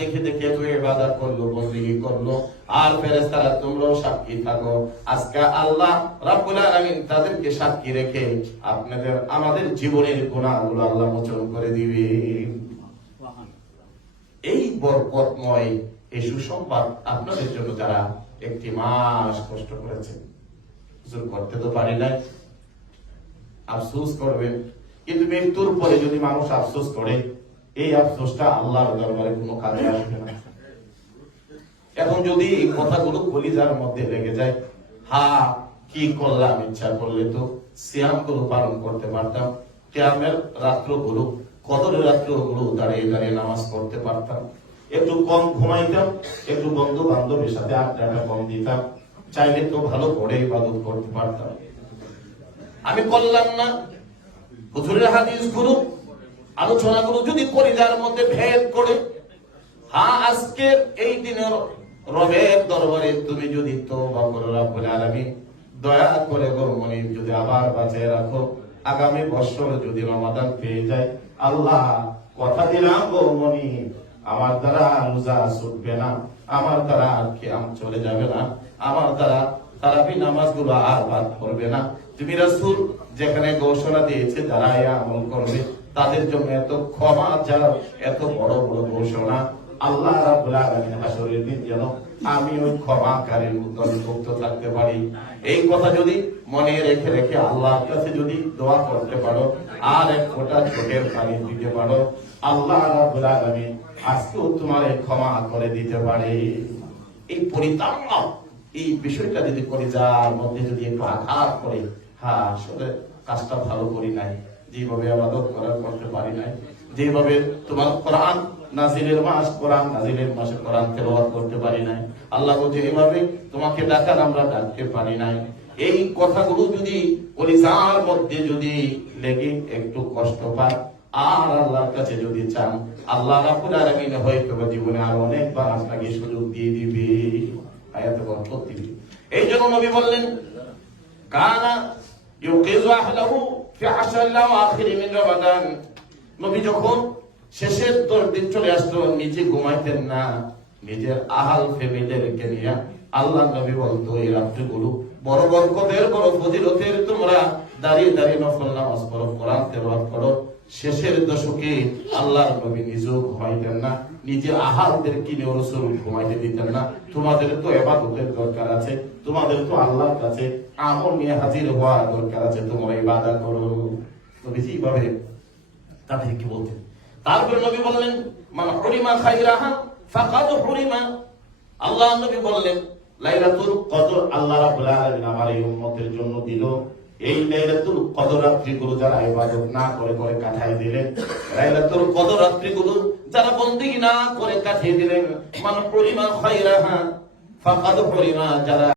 দেখে দেখে তুই ইবাদত করল বন্দেগী করল আর ফেরেশতারা, তোমরাও সাক্ষী থাকো। আজকে আল্লাহ রাব্বুল আলামিন তাদেরকে সাক্ষী রেখে আপনাদের, আমাদের জীবনের গুনাহগুলো আল্লাহ মোচন করে দিবে। এই বরকতময় এই সুসংবাদ আপনাদের জন্য যারা একটি মাস কষ্ট করেছেন, হুজুর করতে তো পারি নাই। আফসোস করবেন। কিন্তু মৃত্যুর পরে যদি মানুষ আফসোস করে এই আফসোসটা আল্লাহর দরবারে কোনো কাজে আসবে না। এখন যদি এই কথাগুলো কলিজার মধ্যে লেগে যায়, হা, কি করলাম ইচ্ছা করলে তো? সিয়ামগুলো পালন করতে পারতাম, ক্যামের রাত্রগুলো কদরের রাত্রগুলো দাঁড়িয়ে দাঁড়িয়ে নামাজ পড়তে পারতাম। একটু কম ঘুমাইতাম, একটু বন্ধু বান্ধবের সাথে আড্ডাটা কম দিতাম, চাইলে তো ভালো করে ইবাদত করতে পারতাম। আমি করলাম না। হুজুরের হাদিসগুলো আলোচনাগুলো যদি কলিজার মধ্যে ভেদ করে হ্যাঁ আজকের এই দিনের রবের দরবারে তুমি যদি তওবা করো দয়া করে গো যদি আবার বাঁচিয়ে রাখো, আগামী বছর যদি রমাদান পেয়ে যায়, আল্লাহ কথা দিলাম গো আমার দ্বারা রোজা ছুটবে না, আমার দ্বারা আর কিয়াম চলে যাবে না, আমার দ্বারা তারাবি নামাজগুলো আর বাদ করবে না। তুমি রাসূল, যেখানে ঘোষণা দিয়েছে যারা আমল করবে। তাদের জন্য এত ক্ষমা যা এত বড় বড় ঘোষণা, আল্লাহ হাসরের দিন যেন আমি ওই ক্ষমাকারীর অন্তর্ভুক্ত থাকতে পারি। এই কথা যদি মনে রেখে রেখে আল্লাহর কাছে যদি দোয়া করতে পারো, আর এক ফোঁটা চোখের পানি দিতে পারো, আল্লাহ রাব্বুল আজকেও তোমার ক্ষমা করে দিতে পারে। এই পরিতাপ এই বিষয়টা যদি করে যার মধ্যে যদি একটু আঘাত করে হ্যাঁ আসলে কাজটা ভালো করি নাই। যেভাবে আবাদত করার করতে পারি নাই, যেভাবে তোমার কোরআন নাজিরের মাস, কোরআন নাজিরের মাসে কোরআন তেলাওয়াত করতে পারি নাই। আল্লাহ বলছে, এভাবে তোমাকে ডাকার আমরা ডাকতে পারি নাই। এই কথাগুলো যদি কলিজার মধ্যে যদি লেগে একটু কষ্ট পায়, আর আল্লাহর কাছে যদি চান, আল্লাহ রাব্বুল আলামিন হয়তো জীবনে আর অনেকবার আপনাকে সুযোগ দিয়ে দিবে। আয়াতে বরকত দিবে। এই জন্য নবী বললেন, কানা ইউকিযু আহলাহু নবী যখন শেষের দশ দিন চলে আসতো নিজে ঘুমাইতেন না। নিজের আহাল ফ্যামিলিদেরকে নিয়ে আল্লাহ নবী বলতো, এই রাত্রিগুলো বড় বরকতের, বড় ফজিলতের তোমরা দাঁড়িয়ে দাঁড়িয়ে নফল নামাজ পড়ো, কোরআন তেলাওয়াত করো। শেষের দশকে আল্লাহর নবী নিজেও ঘুমাইতেন না, নিজে আহারদের কিনে রসুল ঘুমাইতে দিতেন না। তোমাদের তো এবাদতের দরকার আছে, তোমাদের তো আল্লাহর কাছে আমল নিয়ে হাজির হওয়া দরকার আছে, তোমরা ইবাদা করো। নবীজি এইভাবে বলতেন? তারপরে নবী বললেন, মান হুরিমা খাইরাহা ফাকাদ হুরিমা। আল্লাহ নবী বললেন, লাইলাতুল কদর আল্লাহ রাব্বুল আলামিন আমার এই উম্মতের জন্য দিল। এই লাইলাতুল কদর রাত্রিগুলো যারা ইবাদত না করে করে কাটাই দিলেন লাইলাতুল কদর রাত্রিগুলো যারা বন্দেগী না করে কাটিয়ে দিলেন মান পরিমাণ খাইরাহা ফাকাদ পরিমাণ যারা